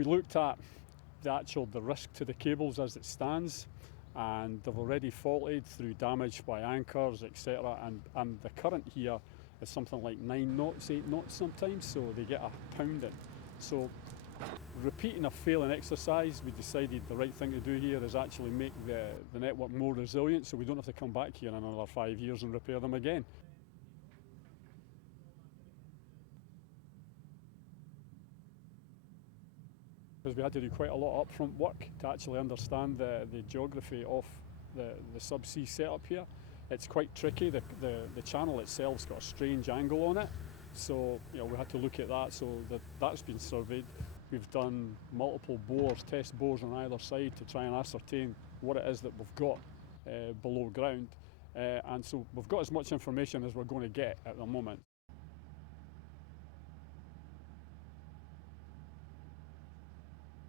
We looked at the risk to the cables as it stands, and they've already faulted through damage by anchors, etc. And the current here is something like 9 knots, 8 knots sometimes, so they get a pounding. So repeating a failing exercise, we decided the right thing to do here is actually make the network more resilient, so we don't have to come back here in another 5 years and repair them again. Because we had to do quite a lot of upfront work to actually understand the geography of the subsea setup here. It's quite tricky. The channel itself's got a strange angle on it, so we had to look at that. So that's been surveyed. We've done multiple bores, test bores on either side to try and ascertain what it is that we've got below ground. And so we've got as much information as we're going to get at the moment.